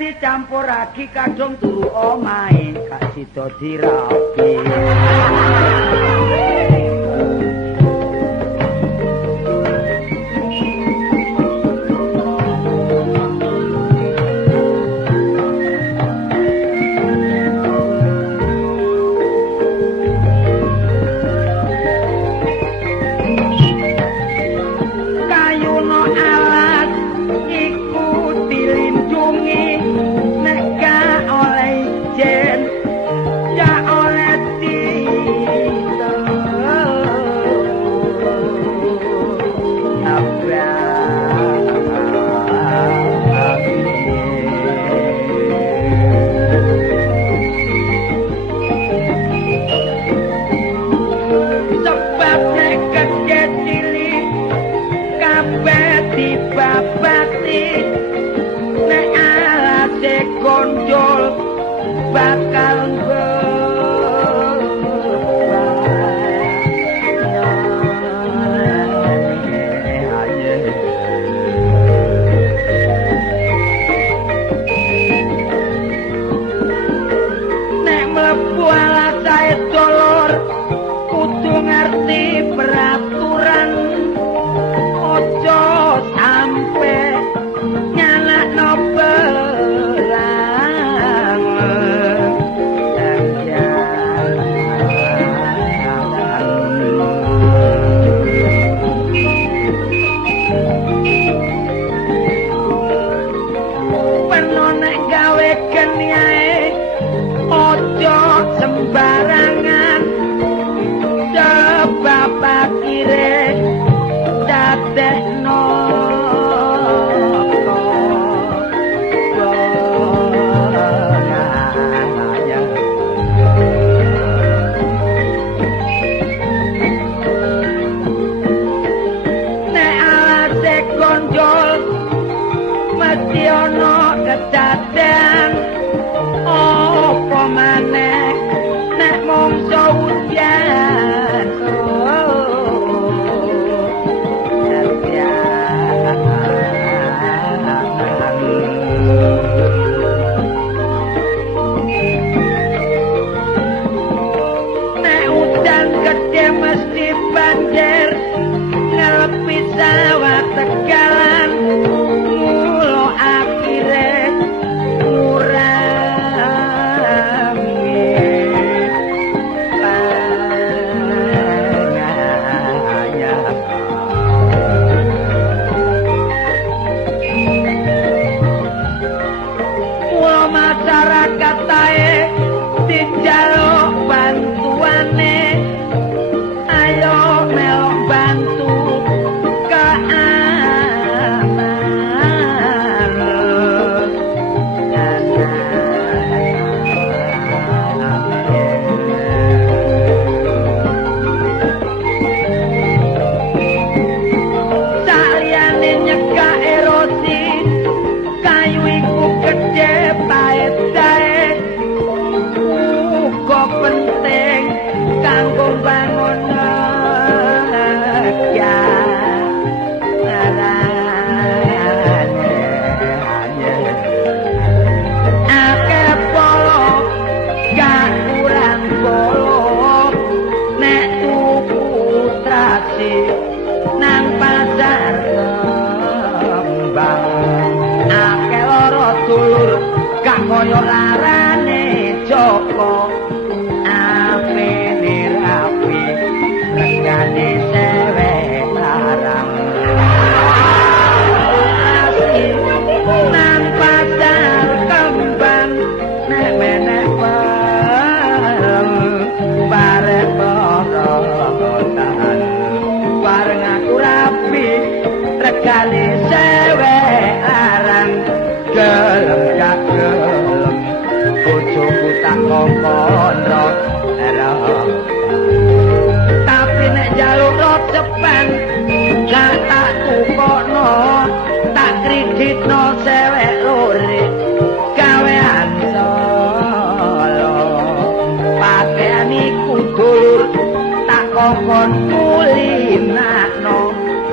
dicampurake kadung turu omahe gak sida dirapi.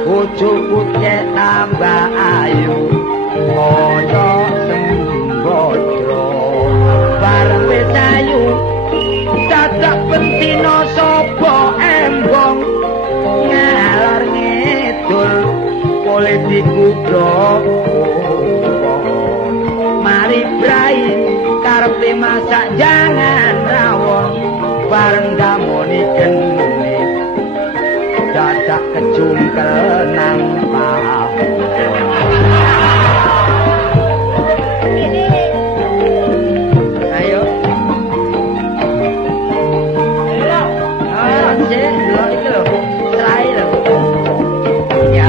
Bojoku tambah ayu, kaya sembah padha mari brai karepe masak jangan rawon bareng damoni geni dadak kecungkel nang pahu ayo cek lho iki lho serai lho ya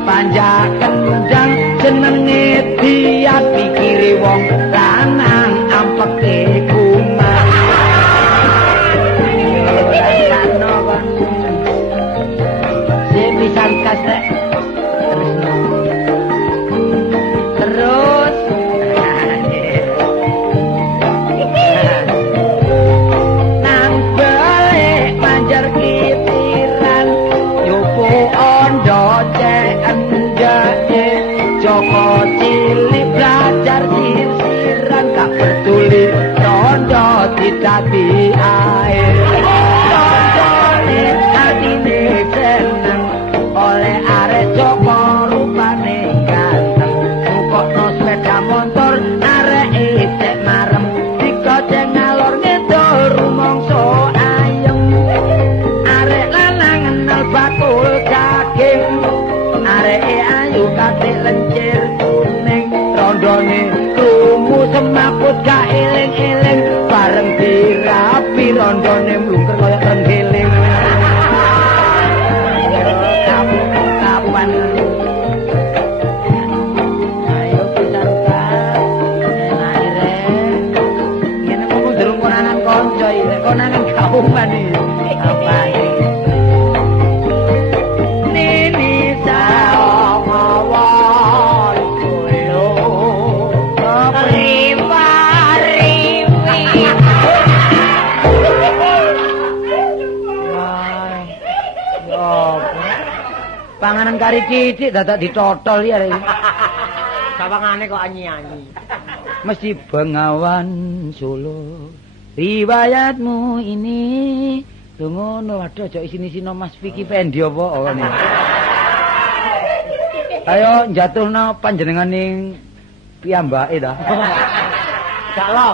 panjak kendang jenenge diat pikire wong lanang ampeke kuman rasano kon sing pisan kasek terus nang balik manjar kitiran yupo ondo Joko cilik belajar sisiran gak peduli rondo ditati air rondo atine seneng oleh arek Joko rupane ganteng tukokno sepeda motor arek cek marem digoceng ngalor ngedol rumangsa ayem arek lanang ngenal bakul daging arek ayu katik lencir kuning rondone krungu semaput gak eling-eling bareng dirapi rondone mlungker kaya renggiling kapan ayo pisan-pisan enak ire ngene mung durung konangan kanca iki konangan kauman iki apa panganan kari cicik dadak ditotol ya iki. Sawangane kok anyi-anyi. Mesti Bengawan Solo. Riwayatmu ini lho ngono aduh aja isini-sino Mas Vicky Pendi apa ngene. Ayo jatuhno panjenenganing piyambake ta. Gak lo.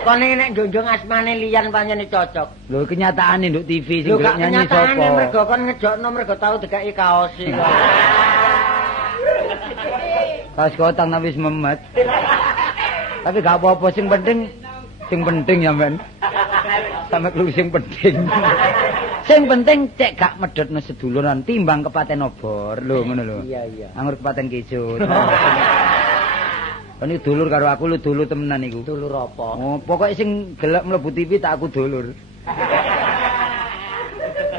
Kone nek njunjung asmane liyan pancene cocok. Lho kenyataane nduk TV sing gak nyanyi sapa? Lho mergo kon ngejokno mergo tau dikeki kaos iki. Kaos kotang wis memet. Tapi gak apa-apa sing penting ya men. Sampe lu sing penting. Sing penting cek gak medhotno seduluran timbang kepaten obor. Lho ngono lho. Iya. Anggur kepaten kecut. Ini dulur karo aku lu dulur temenan iku. Dulur apa? Oh, pokoknya sing gelek mlebu TV tak aku dulur.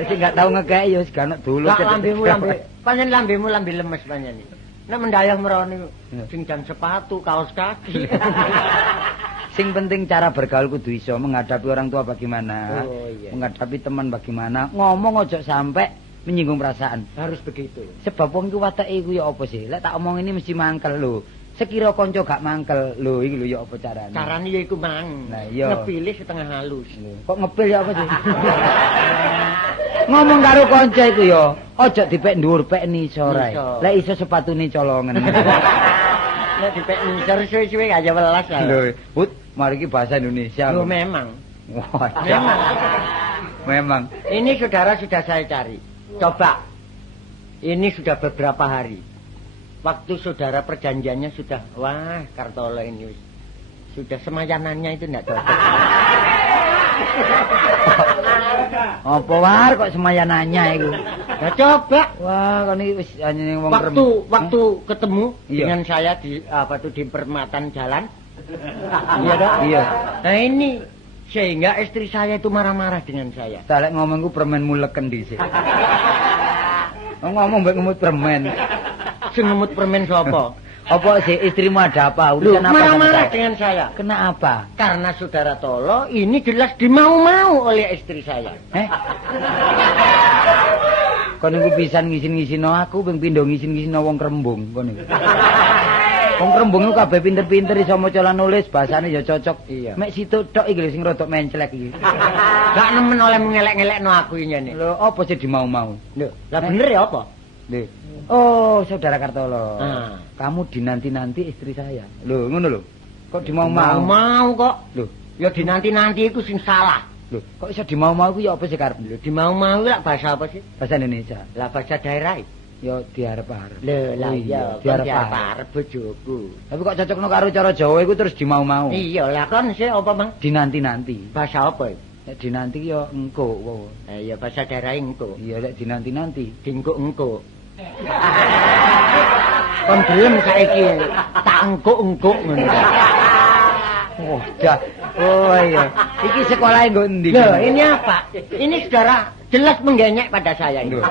Sing gak tau ngekek ya wis gak dulur. Gak lambemu lambe. Pancen lambemu lambe lemes pancen. Nek mendayah merone sing jan sepatu, kaos kaki. Sing penting cara bergaul kudu iso menghadapi orang tua bagaimana. Oh, iya. Menghadapi teman bagaimana. Ngomong aja sampai menyinggung perasaan. Harus begitu. Sebab wong iku watake iku ya apa sih? Lek tak omong ini mesti mangkel lho. Sekira kanca gak mangkel lho iki lho ya apa carane? Carane ya iku mang. Nah, iya. Ngepilih setengah halus. Kok ngepil ya apa sih? Ngomong karo kanca iku ya, aja dipek dhuwur pek nisor ae. Lek iso sepatune colongen. Nek dipek nisor suwe-suwe gak ya welas lah. Lho, Put, mari iki bahasa Indonesia. Lho memang. Wah, Memang. Memang. Ini saudara sudah saya cari. Coba. Ini sudah beberapa hari. Waktu saudara perjanjiannya sudah, wah Kartolo ini sudah semayanannya itu enggak cocok. Apa war kok semayanannya itu? Nah coba. Wah, kon iki wis anjene wong Waktu ketemu Iya. dengan saya di di perempatan jalan. Iya dong? Iya. Nah ini sehingga istri saya itu marah-marah dengan saya. Salek ngomongku permen muleken dhisik. Ngomong mbek ngemut permen. Sing ngemut permen sapa? Apa sih istrimu ada apa? Loh, Urusan apa sama marah-marah saya? dengan saya. Kenapa? Karena saudara Tolo ini jelas dimau-mau oleh istri saya. Kon niku pisan ngisin-ngisino aku ping pindho ngisin-ngisino wong Krembung kon niku. Wong Krembung niku kabeh pinter-pinter iso maca lan nulis, bahasane ya cocok. Iya. Mek situ tok iki lho sing rada menclek iki. Gak nemen oleh ngelek-ngelekno aku ini nih. Lho, apa sih dimau-mau? Lho, lah bener ya apa? Lho. Oh, saudara Kartolo. Ah. Kamu dinanti-nanti istri saya. Lho, ngono lho. Kok dimau-mau? Mau kok. Lho, Ya dinanti-nanti itu sing salah. lho, kok iso dimau-mau ku ya apa sih karep? Lho, dimau-mau lah bahasa apa sih? Bahasa Indonesia. Lah bahasa daerah. Ya diarep-arep. Lho, lah Oh iya, diarep-arep. arep bojoku. Tapi kok cocokno karo cara Jawa iku terus dimau-mau. Iya, lah kon sih apa, Bang? Dinanti-nanti. Bahasa apa? Nek dinanti ya engko. Wow. Iya, bahasa daerah engko. Iya lek dinanti-nanti. Engko-engko. Kon gelem saiki tak engko-engko ngono. Oh, dah. Oh iya. Iki sekolahnya nggo endi? Loh, ini apa? Ini saudara jelas menggenyek pada saya ini. Loh.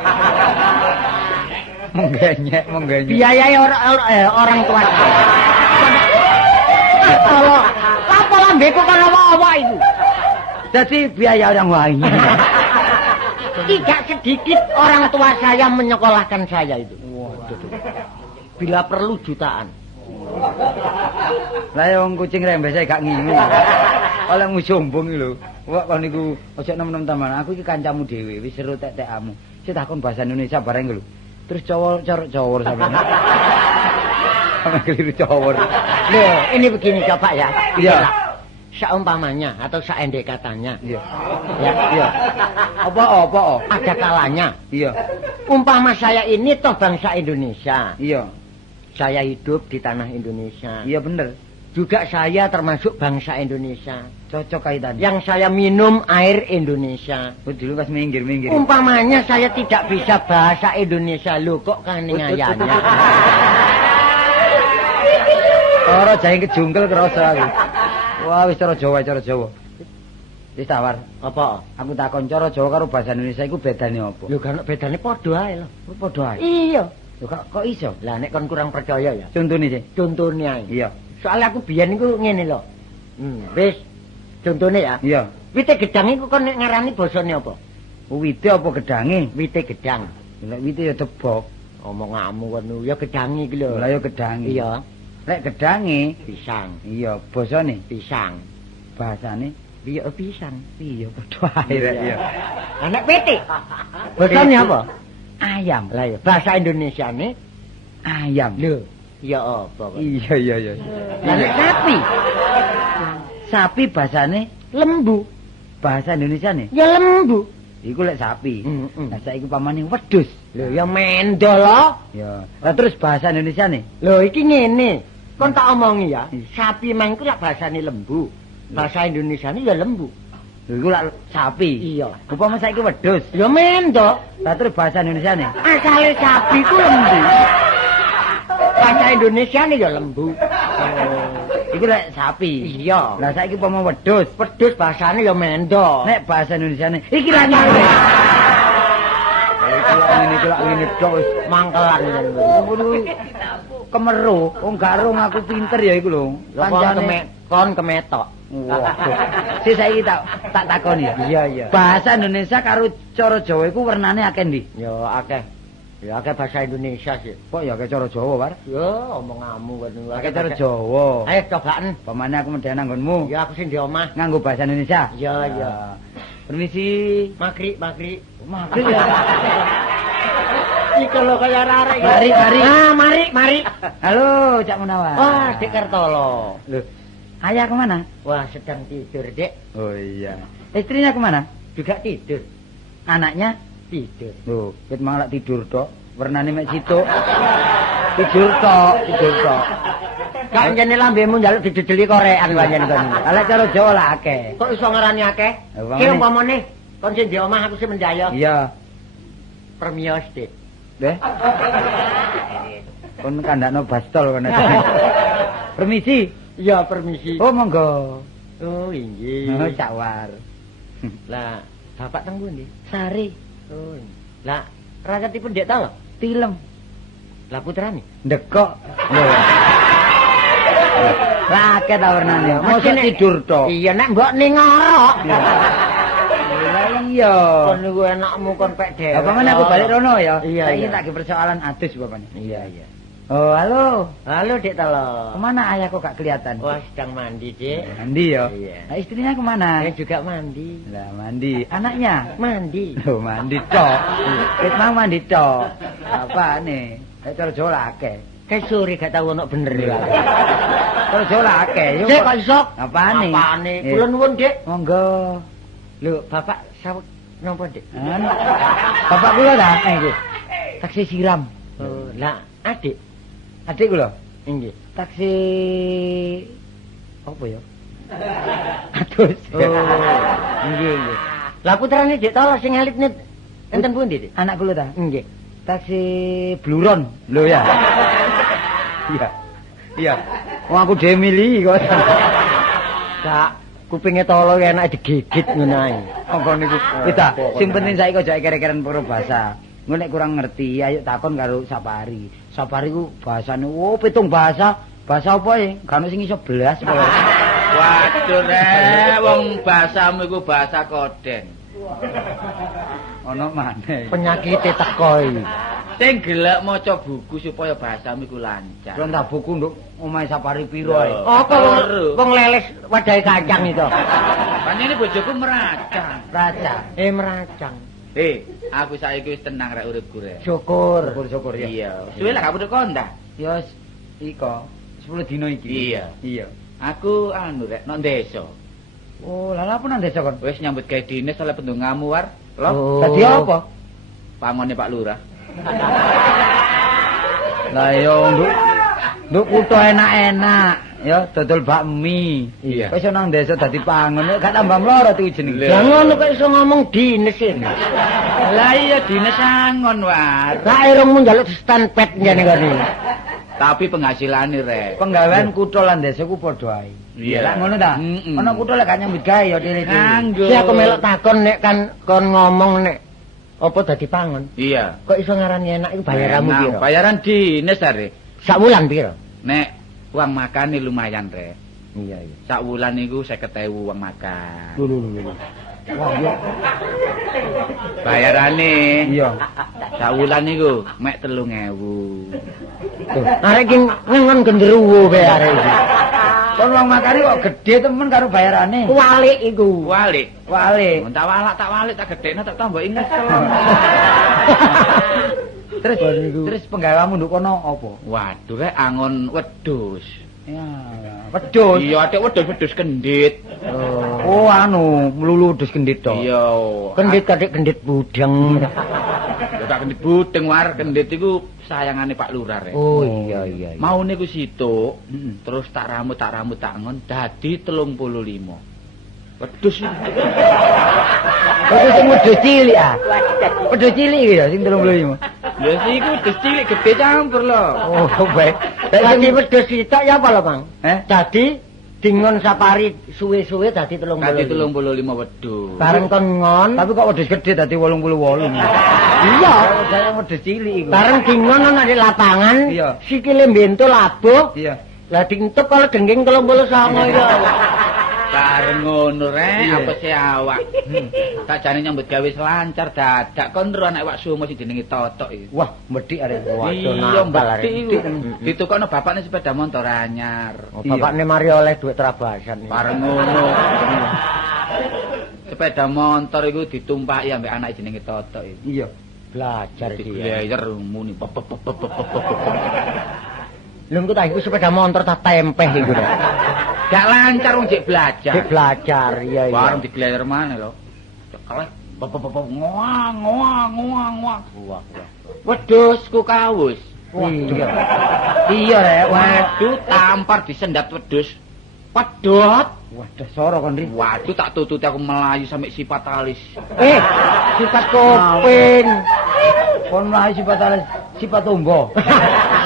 Menggenyek. Biayai orang tua saya. Kalau apa lambeku kan apa itu? Jadi biaya orang lain. Tidak sedikit orang tua saya menyekolahkan saya itu. Waduh. Bila perlu jutaan. Lah ya wong kucing rembes saya gak ngingu. Oleh mu sombong iki lho. Wah kon niku aja nem-nem taman. Aku iki kancamu dhewe, wis seru tek-tekamu. Sik takon bahasa Indonesia bareng lho. Terus cowor sampeyan. Sama keliru cowor. Loh, ini begini coba ya. Iya. Seumpamanya atau seendekatannya. Iya. Ya, Iya. Apa? ada kalanya. Iya. Umpama saya ini toh bangsa Indonesia. Iya. Saya hidup di tanah Indonesia. Iya bener. Juga saya termasuk bangsa Indonesia. Cocok kaitannya. Yang saya minum air Indonesia. Dulu pas minggir. Umpamanya saya tidak bisa bahasa Indonesia. Loh kok kan ngayanya. Ora jahe kejungkel kerasa aku. Wah wis cara Jawa. Wis tawar. Apa? Aku takon cara Jawa karo bahasa Indonesia iku bedane apa? Lho kan bedane padha ae lho. Padha ae. Iya. Lho kok iso? Lah nek kon kurang percaya ya. Contone sih. Contone ae. Iya. Soalnya aku biyen niku ngene lho. Wis. Contone ya. Iya. Wite gedang iku kon nek ngarani basane apa? Wite apa gedange? Wite gedang. Lek wite ya debok. Omonganmu kono ya gedange iki lho. Lah ya gedange. Iya. Lek gedange Pisang. iya basane Pisang. bahasane Iya pisang. iya padha ae rek iya. Anak pete. Basane apa? Ayam. Lah ya bahasa Indonesiane Ayam. lho. Ya apa? kok? Iya. Lah nek sapi Sapi bahasane lembu. bahasa Indonesiane. Ya lembu. Iku lek sapi. Heeh. Nah saiki pamane wedhus. Lho ya mendol lho. Ya. Lah terus bahasa Indonesiane? Lho iki ngene. Kon tak omongi ya. Sapi mangku lak bahasane lembu. Bahasa Indonesiane ya lembu. Lho iku lak sapi. Iya. Upama saiki wedhus. Ya mendol. Lah terus bahasa Indonesiane? Asale sapi ku lembu. Bahasa Indonesiane ya lembu. Iku lek sapi. Iya. Lah saiki upama wedhus. Wedhus bahasane ya mendol. Nek bahasa Indonesiane iki lak Iki lak ngene tok wis Mangkelan. kemeru. Wong garung aku pinter ya iku lho. Kon kemetok. Waduh. Si saiki tak takoni ya. Iya. Bahasa Indonesia karo cara Jawa iku wernane akeh ndi? Ya akeh. Ya akeh bahasa Indonesia sih. Kok ya akeh cara Jawa, War? Ya omonganmu kono. Akeh cara Jawa. Ayo cobaan. Pamane aku medhen nanggonmu. Ya aku sing di omah. Nganggo bahasa Indonesia. Iya. Permisi. Magri. Maghrib ya. Iki lho kaya arek. Mari. Ah, mari. Halo, Cak Munawar. Wah, Dik Kartolo. Loh, ayah kemana? Wah, sedang tidur, Dek. Oh iya. Istrinya kemana? Juga tidur. Anaknya Tidur. lho, wit malah tidur tok. Wernane mek situk. Tidur tok. Kak jane lambemu njaluk didedeli korekan panjen kon. Ala cara Jawa lah akeh. Kok iso ngarani akeh? Umpamane- Ki umpamane kon sing di omah aku sing mendaya. Iya. Permios, Dik. Deh. Kon kandakno bastol kon. Permisi. Iya, permisi. Oh, monggo. Oh, inggih. Oh, cawar. Lah, bapak teng pundi? Sari. Oh. Lah, raketipun Dek ta lho? Tilem. Lah putrane. Ndekok. Lho. Raket ta wernane. Mosok nek- tidur tok. Iya, nek mbok ning ngorok. Lah iya. Kon niku enakmu kon pek dhewe. Apa meneh aku balik rono ya? Iya, Saiki iya. tak ge persoalan adus bapaknya. Iya, iya. Oh, halo. Halo, Dek ta lho. Kemana ayahku gak kelihatan? Wah, sedang mandi, Dik. Mandi ya? Iya. Nah, istrinya kemana? Saya juga mandi. Lah, mandi. Anaknya? Mandi. Loh, mandi tok. Wis mau mandi tok. Apa nih? Cara Jawa lah akeh. Kayak sore gak tau ono bener ya. Cara Jawa lah akeh. Yo, Cek kok iso? Apane? Apane? Eh. Kula nuwun, Dik. Monggo. Lho, Bapak saweg napa, Dik? Anu. Bapak kula dah iki. Taksi siram. Oh, lah, Adik. Adik kula. Nggih. Taksi apa ya? Atus. Oh, nggih, nggih. Lah putrane Dik ta sing elitne enten pundi, Dik? Anak kula ta? Nggih. Taksi Bluron. Lho ya. Iya. Iya. Wong aku dhewe milih kok. Kak, kupinge tolo enak digigit ngono ae. Monggo niku. Kita sing penting saiki aja kere-keren para bahasa. Engko nek kurang ngerti, ayo takon karo Sapari. Sapari ku bahasane pitung bahasa. Bahasa apa ya? Gak ono sing iso belas kok. Waduh rek, wong bahasamu iku bahasa koden. Ono maneh. Penyakite teko iki. Sing gelek maca buku supaya bahasamu iku lancar. Kon tak buku nduk omahe Sapari piro ae. Apa wong leles wadahe kacang itu? Panjene bojoku meracang. Raca. Meracang. Aku saiki wis tenang rek uripku rek. Syukur. Syukur ya. Iya. Suwe lah gak pundhut kondak. Ya iko 10 dino iki. Iya. Iya. Aku anu rek nang desa. Oh, lha apa nang desa kon? Wis nyambut gawe dinas oleh pendungamu war. Loh, Oh. Dadi apa? pangone Pak Lurah. Lah yo nduk kutho enak-enak. Ya dodol bakmi. Iya. Wis nang desa dadi pangon, gak tambah mloro tuh jenenge. Lah ngono kok iso ngomong dinis ini. Lah iya dinas angon war. Lah irungmu njaluk stand pet jane kene. Tapi penghasilane rek. Penggawean kutho lan desa ku padha ae. Iya. Lah ngono ta? Mm-mm. Ana kutho lek gak nyambut gawe ya dhewe. Nganggo. Si aku melok takon nek kan kon ngomong nek apa dadi pangon. Iya. Kok iso ngarani enak iku bayaramu Nah, piro? Bayaran dinas are. Sak wulan piro? Nek uang makan lumayan rek. Iya, iya. Sak wulan niku 50.000 uang makan. Lho. Wah, yo. Bayarane Iya. sak wulan niku mek 3.000. Tuh. Arek iki ngengon genderuwo bae arek iki. Kon wong makari kok gedhe temen karo bayarane. Kualik iku. Walik. Wale. Tak walik tak gedekno tak tambah inget. Terus penggaweanmu nduk kono apa? Waduh rek angon wedhus. Ya, wedhus. Iya, atik wedhus kendit. Oh, anu, mlulu wedhus kendit to. Iya. Kendit kadik kendit budeng. Ya gak kendit budeng war, kendit iku sayangane Pak Lurah rek. Oh iya iya. Mau niku situk, Heeh. terus tak rambut tak ngon dadi 35. Wedhus iki. Wedhus sing wedhus cilik ah. Wedhus cilik iki ya sing 35. Ya sih iku wedhus cilik gede campur lho. Oh, baik. Dadi wedhus sitok ya apa lho, Bang? Eh? Dadi dingon sapari suwe-suwe dadi 35. Dadi 35 wedhus. Bareng kon ngon, Tapi kok wedhus gede dadi 88. iya. Saya wedhus cilik iku. Bareng dingon ana di lapangan, Iya. sikile mbentul labuh. Iya. Lah dingtep kalau dengging 39 itu. Bareng ngono rek, Iya. apa sih awak. Sakjane nyambut gawe selancar dadak kon ro anak wak sumo sing jenenge Totok iki. Wah, medhik arek. Waduh, Iya, nambal mbak arek. iku. Ditukokno bapakne sepeda motor anyar. Oh, bapakne mari oleh duit terabasan. Bareng ngono. Sepeda motor iku ditumpaki ambek anak jenenge Totok iki. Iya. Belajar dia. Digleyer muni pep. Lha engko tak iku sepeda motor tak tempeh iku. Gak lancar wong jek belajar. Dik belajar, iya iya. Bareng digleyer maneh lho. kelek ngoang ngoang ngoang ngoang. Wah. Wedhus ku kawus. Iya rek, Waduh, tampar disendat wedhus. Pedhot. Waduh, soro kon ri. Waduh, tak tututi aku melayu sampai sifat alis. Sifat kuping. Kon mlayu sifat umbo.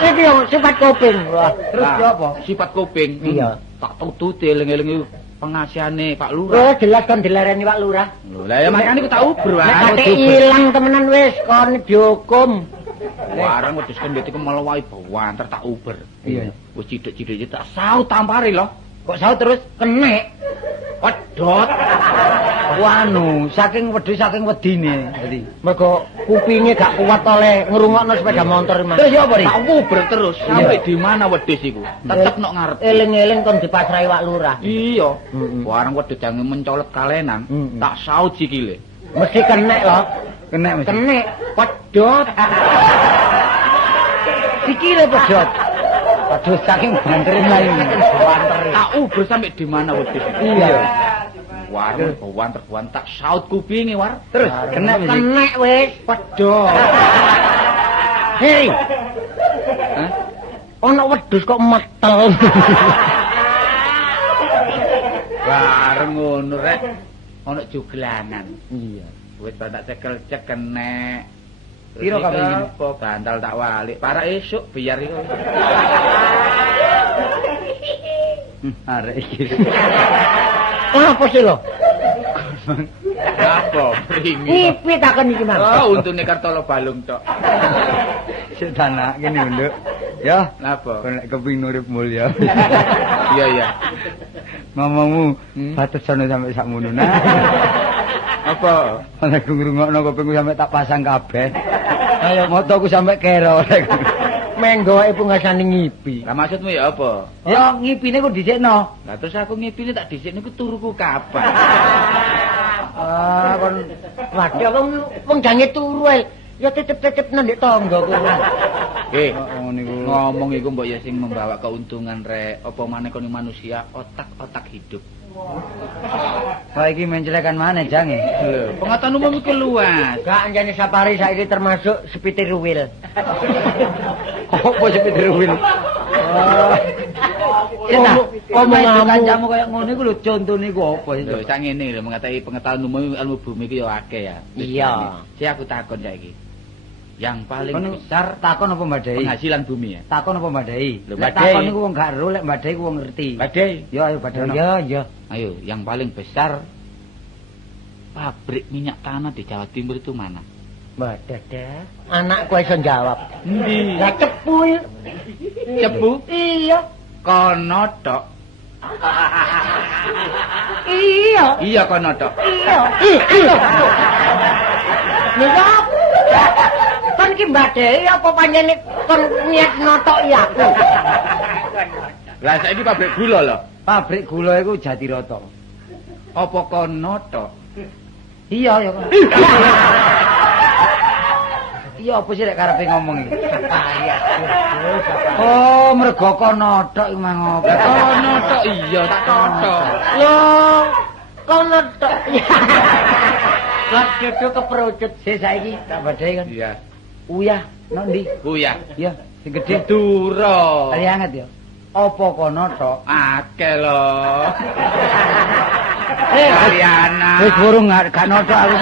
Iki yo sifat kuping. Wah, Terus Nah, yo apa? Sifat kuping. Iya. Tak tututi eling-eling pengasihane Pak Lurah. Oh, jelas kon dilereni Pak Lurah. Lho, lah ya makane ku tak uber wae. Nek kate ilang temenan wis kon dihukum. Warang wedhus kendhit iku melewahi bawanter tak uber. Iya. Wis cidhek-cidhek tak saut tampari lho. Kok saut terus Kenek. Pedhot. wanu saking wedhus saking wedine dadi. Mergo kupinge gak kuat oleh ngrungokno sepeda motor Mas. Terus yo apa ri? Tak uber terus sampai di mana wedhus iku. Tetep nok ngarep. Eling-eling kon dipasrahi Pak Lurah. Iya. Mm-mm. Warang wedhus jange mencolot kalenan. Mm-mm. Tak saut sikile. Mesti kenek lho. Kenek mesti. Kenek pedhot. Sikile pedhot. Aduh saking banterin lain. Tak uber sampai di mana wedhus. Iya. Warang bawanter tak saut kupinge war. Terus kenek mesti. Kenek wis pedhot. Hei. Hah? Ono wedhus kok metel. Wareng ngono rek. Ono juglanan. Iya. Wis tak cekel cek kenek. Piro kabeh iki? Apa bantal tak walik. Para esuk biar iku. Arek iki. Apa sih lo? Apa pringi? Ngipi takon iki Mas. Oh, untune Kartolo balung tok. Setan nak kene nduk. Ya, Napa? kon lek kepengin urip mulya. Iya iya. Ngomongmu Hmm? batasan sampai sakmono nah. Apa? Ana ku ngrungokno kupingku sampai tak pasang kabeh. Ayo motoku sampai kero. Menggoe pungasane ngipi. Lah maksudmu ya apa? Ya ngipine ku dhisikno. Lah terus aku ngipine tak dhisikne ku turuku kapan? Ah kon Waduh wong jange turu ae. Ya tetep-tetep nang ndek tangga kuwi. ngono niku. Ngomong iku mbok ya sing membawa keuntungan rek. Apa maneh kono manusia otak-otak hidup. Wah iki mencelekan maneh jange. Lho, pengetahuan umum iku luas. Gak anjane safari saiki termasuk sepitir wheel. Apa sepeda wil? Omonganmu kancamu kaya ngono iku lho contone iku apa Lho, itu? sak ngene lho mengetahui pengetahuan umum ilmu bumi iku ya akeh ya. Iya. Si aku takon saiki. Yang paling Kon besar takon apa mbadai? penghasilan bumi ya. Takon apa mbadai? Lho, Lek mbadai. takon niku wong gak ero, lek mbadai ku wong ngerti. Badai. Yo ayo badono. Ya ya. Ayo, yang paling besar pabrik minyak tanah di Jawa Timur itu mana? Badada. Anakku iso jawab. Endi? Lah cepu. Cepu? Iya. Kono tok. Iya. Iya kono tok. Iya. Nika. Kon ki mbadhe apa panjene kon niat notok ya aku. Lah saiki pabrik gula lho. Pabrik gula iku Jatiroto. Apa kono tok? Iya ya. Iya apa sih lek karepe ngomong iki? Kaya. Oh, mergo kono tok iku mang opo. Lah kono tok iya tak tok. Loh, kono tok. Lah duduk keperucut Sik saiki tak badai kan. Iya. Uyah, nang ndi? Buyah. Iya, sing gedhe. Duro. Kali anget ya. Apa kono tok? Akeh lho. Kaliana. Wis burung gak notok aku.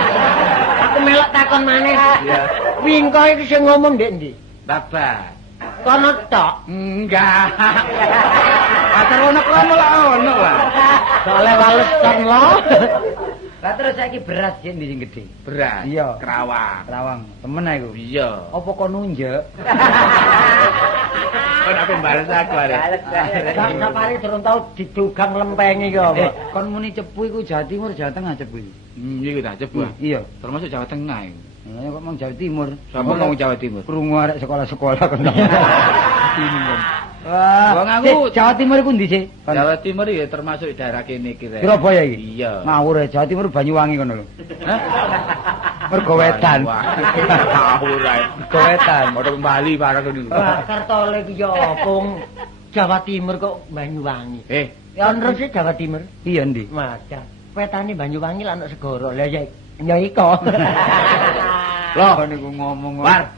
aku melok takon maneh. Iya. Wingko iki sing ngomong ndek ndi? Bapak. Kono tok. Enggak. Atar ono lah ono lah. Soale wales kon lo. Lah terus saiki beras sing ndi sing gedhe? Beras. Iya. Kerawang. Rawang, temen aku. Iya. Apa kon nunjuk? Kon apa bales aku are. Gak sapari durung tau didugang lempengi ki apa. Kon muni cepu iku Jawa Timur, Jawa Tengah cepu iki. Iku ta coba. Iya. Termasuk Jawa Tengah iku. Lah kok mang Jawa Timur. Sapa ngomong Jawa Timur? Krungu arek sekolah-sekolah kon. Wah, Wong aku- Jawa Timur iku ndi sih? Jawa Timur ya termasuk daerah kene iki rek. Surabaya iki. Iya. Ngawur Jawa Timur Banyuwangi kono lho. Hah? Mergo wetan. Ngawur ae. Mergo wetan. Padha Bali barang ngono. Wah, Kartole ki yo apa wong Jawa Timur kok Banyuwangi. Eh, Ya ono sih Jawa Timur. Iya ndi? Maca. Petane Banyuwangi lan ono segara. Lah ya Ya iko. Loh, niku ngomong. War.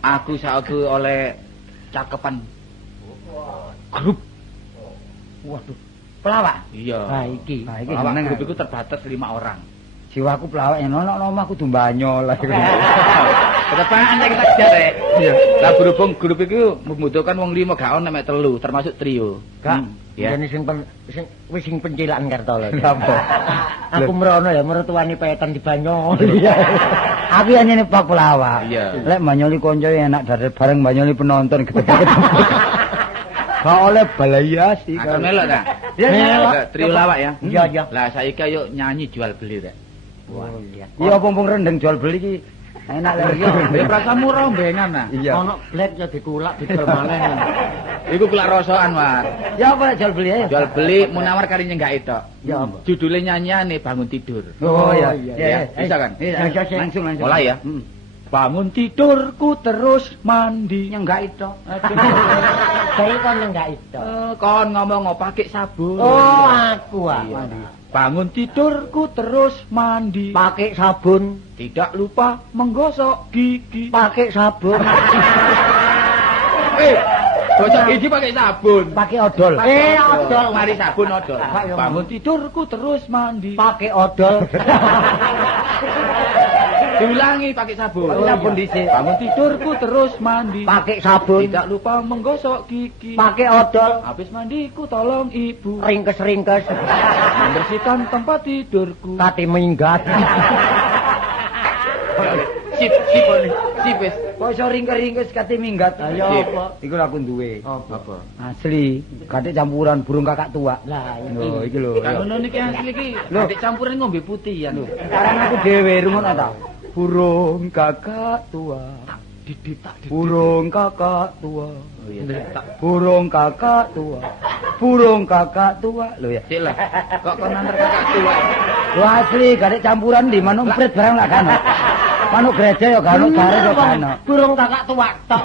Aku saiki oleh cakepan grup. Waduh. Pelawak. Iya. Nah iki. Nah, iki Pelawak jeneng. grup itu terbatas 5 orang. Jiwaku pelawak yang ono omah kudu banyol lah. Ketepaan saya kita kejar ya. Iya. Lah berhubung grup itu membutuhkan wong 5 gak ono mek 3 termasuk trio. Kak, Ya. jane sing pencilaan Kartolo. Apa? Aku merono ya mertuane petan di Banyol. Aku yang ini pak pelawak. Iya. Lek banyoli konco enak dari bareng banyoli penonton ketemu. Gak oleh balaya sih. Akan melok ta? Iya, Melok, trio lawak ya. Iya, iya. Lah saiki ayo nyanyi jual beli rek. Wah, iya. Iya pompong rendeng jual beli ki enak lah. Iya, ya prasamu rombengan nah. Iya. Ono blek ya dikulak didol maneh. Iku kulak rosokan, War. Ya apa jual beli ya? Jual beli Munawar kari nyenggak itu. Ya apa? Judulnya nyanyiane bangun tidur. Oh iya. Ya, bisa kan? Iya, Iya, langsung. Mulai ya. Bangun tidurku terus mandi. Nyenggak itu. Saya kon enggak itu. Kon ngomong pakai sabun. Oh, aku ah. Iya. Bangun tidurku terus mandi. Pakai sabun, Tidak lupa menggosok gigi. pakai sabun. Gosok gigi pakai sabun. Pakai odol. Odol. Mari sabun odol. Pak, ya, Bangun tidurku terus mandi. Pakai odol. Diulangi pakai sabun. Pakai sabun dhisik. Bangun tidurku terus mandi. Pakai sabun, Tidak lupa menggosok gigi. pakai odol. Habis mandiku tolong ibu Ringkes-ringkes. membersihkan tempat tidurku. Kate minggat. Sip wis. Kok iso ringkes-ringkes kate minggat. Ayo Sip. apa? Iku aku duwe. Apa? Asli, kate campuran burung kakak tua. Lah, Lho, iki lho. Kan ngono niki asli iki. Loh. Adik campuran ngombe putihan lho. Sekarang aku dhewe rungono ta. Burung kakak tua. Burung kakak tua. Oh iya. Burung kakak tua. Burung kakak tua. Lho ya. Cek lah. Kok kon antar kakak tua. Lho asli, kate campuran di manuk prit barang lak kan. Manuk gereja ya kan, bare ya kan. Burung kakak tua tok.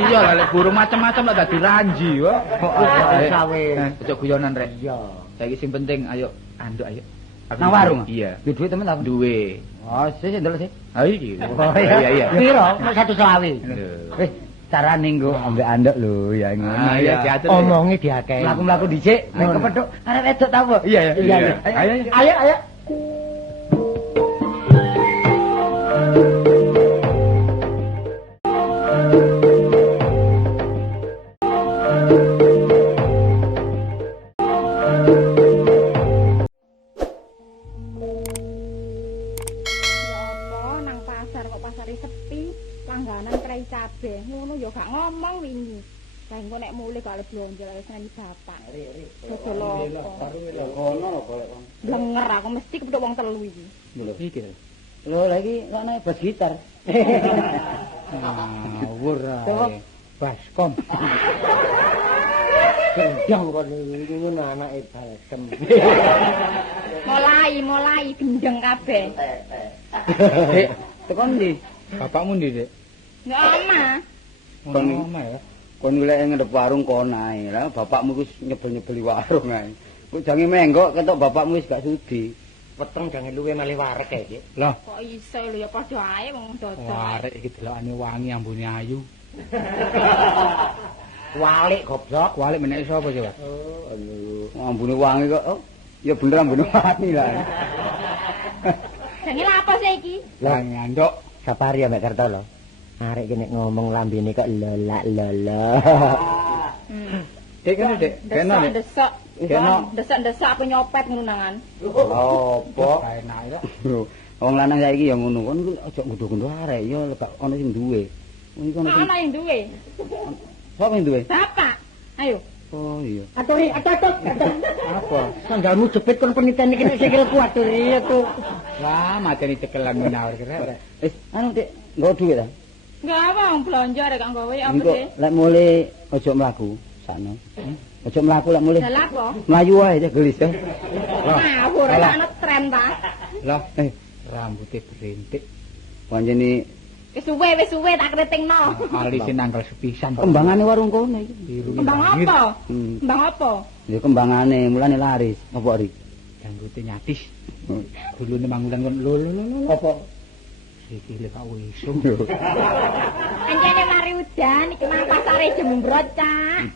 Iya lah lek burung macam-macam lah dadi ranji wae. Sawe. Ojo guyonan rek. Iya. Saiki sing penting ayo anduk ayo. Aku Nang warung? Iya. Duwe duit temen aku. Duwe. Oh, sih ndelok sih. Ha iki. Oh, Iya. Piro? Mek 1 selawe. Wis, carane nggo ambek andek lho, ya ngono. Ah iya diatur. Omonge diakeh. Mlaku-mlaku dhisik, nek kepethuk arep wedok ta, Bu? Iya. Ayo. Ayo. apa nang pasar kok pasare sepi, langganan krai cabe. Ngono ya gak ngomong wingi. Lah engko nek mulih gak oleh blonjo wis nyanyi bapak. Dodol apa? Kono lho golek wong. Blenger aku mesti kepethuk wong telu iki. Lho iki. Lho lagi kok naik bas gitar. Ngawur ae. Baskom. Gendang kok ngono anake balsem. Mulai gendeng kabeh. Dek, tekan ndi? Bapakmu ndi, Dek? Enggak ama. Kon ya. Kon golek ngendep warung kon ae. Lah bapakmu wis nyebel-nyebeli warung ae. Kok jange menggok ketok bapakmu wis gak sudi. Weteng jange luwe malih warek iki. Lah, Kok iso lho ya padha ae wong dodol. Arek iki delokane wangi ambune ayu. Walik goblok. Kualik meneki sapa coba? oh aduh, ambune wangi kok. Oh, ya bener ambune wangi lah. Jange lha apa sih iki? Lah ngandok. Sapari ya mek Kartolo. Arek iki nek ngomong lambene kok lolak. Dek kene, Dek. Kene, Dek. Desok. Kena. Desok apa nyopet ngono nangan. Apa? Enak ya. Wong lanang saiki ya ngono. Kon aja ngundho-ngundho arek ya lebak ana sing duwe. Iki kono sing Ana yang duwe. sapa sing duwe? Bapak. Ayo. Oh iya. Aturi. Apa? Sandalmu jepit kon peniten iki nek sikil kuat aturi aku. Lah mateni cekelan menawar kira. Wis, anu Dik, nggo dhuwit ta? Enggak apa wong blonjo rek kok gawe apa Engko sih? lek mulih aja mlaku sakno. Aja mlaku lek mulih. Lah apa? Mlayu wae aja gelis ya. Ngawur ana tren ta. Lah, rambutnya berintik. Panjene Wis suwe tak kritingno. Alise nanggal sepisan. kembangane warung kono iki. Kembang apa? Hmm. Kembang apa? Ya kembangane mulane laris. Apa ri? Janggute nyatis. Gulune mangulan kon lho. Apa? Sikile Pak Wisung. Anjene mari udan iki mang pasare jembrot, Cak.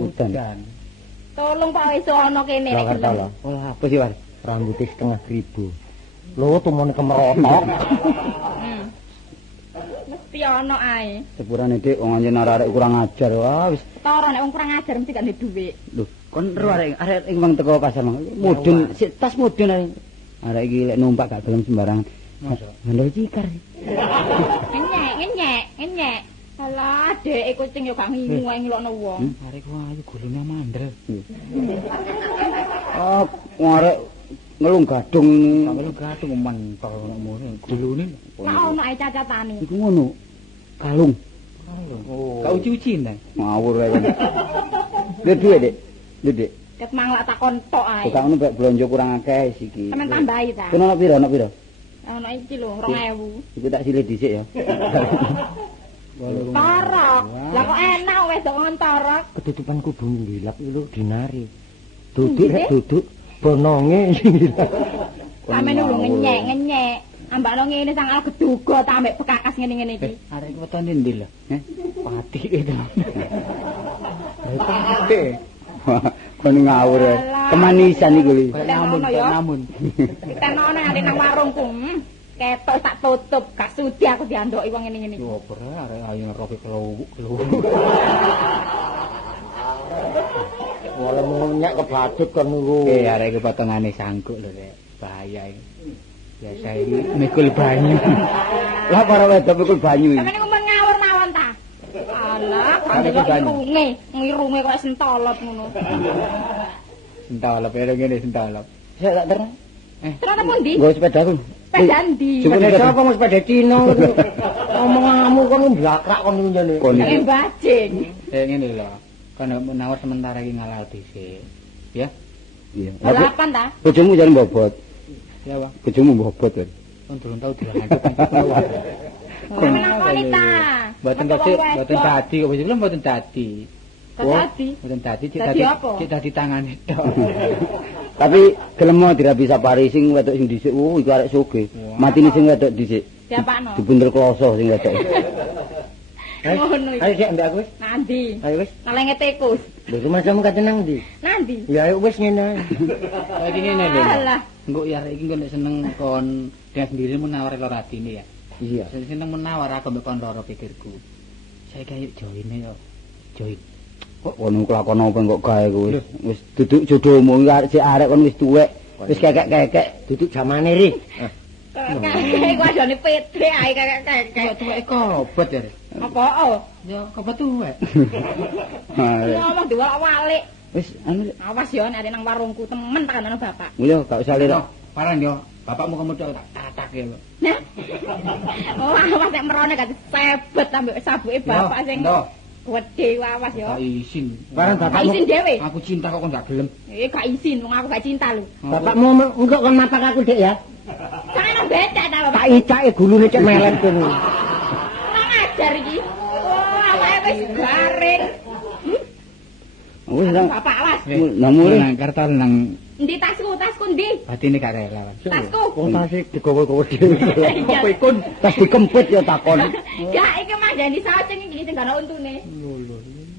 Udan. Tolong Pak Wisung ana kene nek gelem. Oh, apa sih, War? Rambutnya 1.500. Lho tumone kemerotok. Mesti ana ae. Sepurane Dik wong anjen arek kurang ajar. Wah, wis Tara nek wong kurang ajar mesti gak ndek dhuwit. lho, kon ero arek iki mang teko pasar mang. Mudun, sik tas mudun arek. Arek iki lek numpak gak gelem sembarangan. Masa? Ngandel cikar. Ngenyek. Alah, dheke kucing yo gak ngingu ae ngelokno wong. Arek ku ayu gulune mandel. Oh, arek ngelung gadung ini. Sampe lu gatung mentol ngono gulune. Sak ono ae cacatane. Iku ngono. Kalung. Oh. Kau uci-uci nang. Ngawur ae. Duit duit, Dik. Dik. Ket mang lak takon tok ae. Kok ngono mek blonjo kurang akeh iki. Sampeyan tambahi ta. Kena ono piro? Ono iki lho 2000. Iku tak silih dhisik ya. Torok. Lah kok enak wedok ngontorok. Ketutupan kudu ngilap iki lho dinari. Duduk bononge ngilap. Sampeyan lho ngenyek. Ambakno ngene sang al geduga ta ambek bekakas ngene-ngene iki. Arek iki wetone ndi lho? Pati itu. Pati. Kon ngawur. Kemanisan iku lho. Namun. Kita ono nek nang warungku. Ketok tak tutup, gak sudi aku diandoki wong ngene-ngene iki. Yo ora arek ayo ngeroke kelowuk. Wala munyak kebadut kon niku. Arek iki potongane sangkuk lho rek. Bahaya iki. Biasa iki mikul banyu. Lah para wedok mikul banyu iki. Sampeyan ngomong ngawur mawon ta? Alah, kan ngirunge kok sentolot ngono. Sentolop ngene sentolop. Saya tak terang. Terus apa ndi? Nggo sepedaku. Sepeda ndi? Sepeda sapa mau sepeda Cina ngono. Omonganmu kon mblakrak kon niku jane. Nek bajing. Ngene lho. Kan menawar sementara iki ngalal dhisik. Ya. Iya. Balapan ta? Bojomu jane bobot. Ya, Pak. Bojomu bobot kan. Kon durung tau dilanjut keluar. Menakoni ta? Mboten dadi kok wis mboten dadi. Dadi. Mboten dadi Dadi apa? cek dadi tangane tok. Tapi gelem mau dirabi sapari sing wedok sing dhisik. Iku arek sugih. Matine sing wedok dhisik. Diapakno? Dibundel kloso sing wedok. Ngono iki. Ayo sik mbak aku wis. Nandi? Ayo wis. Nalenge tikus. Lho rumahmu kate nang ndi? Nandi? Ya ayo wis ngene. Saiki ngene lho. Alah. Engko ya arek iki kok nek seneng kon dia sendiri menawar karo atine ya. Iya. Seneng menawar aku mbek kon loro pikirku. Saiki ayo join yo. Join. Kok ono kelakon apa kok gawe kuwi. Wis duduk jodohmu iki arek kon wis tuwek. Wis kekek-kekek. Duduk zamane ri. Kakek ku ajane pete ae kakek. Kok tuweke kobot ya. Apa? Yo kobot tuwek. Ngomong diwalak-walik. Wis anu Awas yo nek nang warungku temen tak ana bapak. yo gak usah lira. Paran yo. Bapakmu kamu tok tak tatake lho. Nah. Oh, awas nek merone gak sebet ambek sabuke bapak sing gede awas yo. Tak izin. Barang Gak bapakmu. izin dhewe. Aku cinta kok gak gelem. Gak izin wong aku gak cinta lho. Bapakmu engko kon mapak aku Dik ya. Jangan becak ta bapak. Tak icake gulune cek melet kono. Kurang ajar iki. Oh, awake wis garing. Wis nang Bapak awas. namune nang kartal nang Endi tasku ndi? batine gak rela. Tasku. Wong tasik digowo-gowo dhewe. Apa ikun? tas dikempit ya takon. Gak iki mah jadi sacing iki sing gak ana untune.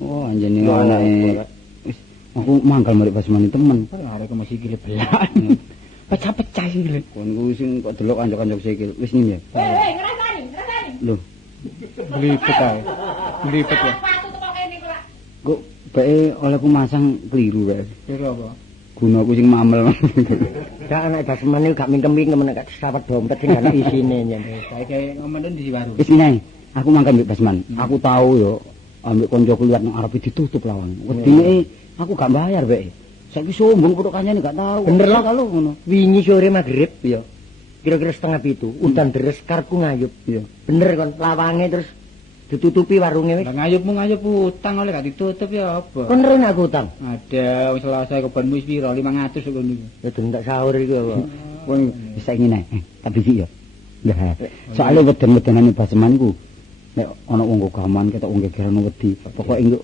Oh anjene anake. Wis aku manggal mari basmani temen. Arek masih gile belan. Pecah-pecah iki lho. Kon kuwi sing kok delok kanca-kanca sikil. Wis ning ya. Ngrasani. Lho, Blipet ae. Blipet ya. Patu teko kene kok. kok bae olehku masang keliru bae. Kira apa? Gunaku sing mamel. Gak anak basmane gak mingkem-mingkem nek sawet dompet sing ana isine yen. Saiki ngomong di warung. Wis minae, aku mangkat mbek basman. Aku tahu yo ambek koncoku liwat nang arep ditutup lawang. Wedine aku gak bayar bae. Saiki sombong kudu kancane gak tahu. Bener lho kalau ngono. Wingi sore magrib Iya. kira-kira 6:30 udan deres karepku ngayup. Iya. Bener kon lawange terus ditutupi warunge wis. Lah ngayup utang oleh gak ditutup ya apa? Kon rene aku utang. Ada wis selesai kebanmu wis piro 500 kok niku. Ya dendak sahur iku apa. Wong bisa ngene, tak biji yo. Lah, soalnya weden-wedenane basmanku. Nek ana wong gaman ketok wong gegeran wedi, pokoke engko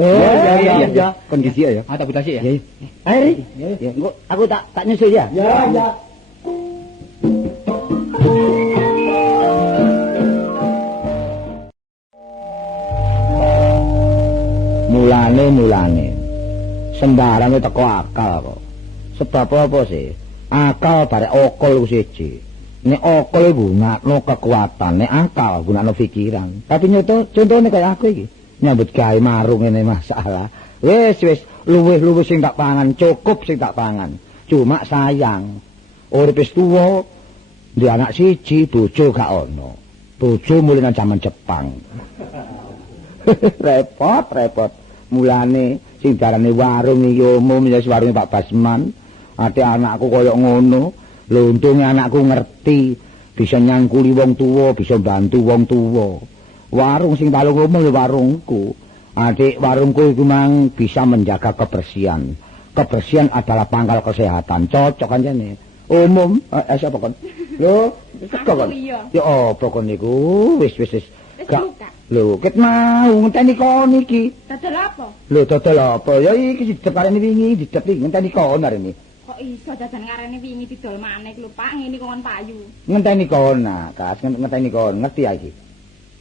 iya. Kondisi ya. Ah, tak budasi ya. Iya. Ayo, Ri. Ya, engko aku tak nyusul ya. Ya. Mulane sembarang teko akal kok. Sebab apa sih? Akal barek okol ku siji. Nek okol iku ngakno kekuatan, nek akal gunakno pikiran. Tapi contone kaya aku iki, nyambut gawe marung ngene masalah. Wis luwih sing tak pangan, cukup sing tak pangan. Cuma sayang, urip wis tuwa, duwe anak siji, bojo gak ono. Bojo mulih nang jaman Jepang. repot. Mulane sing darane warung iki umum ya warunge Pak Basman. Ate anakku koyo ngono. Lho untunge anakku ngerti bisa nyangkuli wong tuwa, bisa bantu wong tuwa. Warung sing paling umum ya warungku. Adik warungku iku mang bisa menjaga kebersihan. Kebersihan adalah pangkal kesehatan. Cocok anjene. Umum siapa kon? Lho, kok kon? Ya apa kon niku? Wis. Gak. Lho, ket mau ngenteni kon iki. Dodol apa? Lho, dodol apa? Ya iki didep karene wingi, didep iki ngenteni kon arene. Kok iso dadan ngarene wingi didol maneh lho, Pak, ngene kon payu. Ngenteni kon, nah, Kas, ngenteni kon, ngerti ya iki.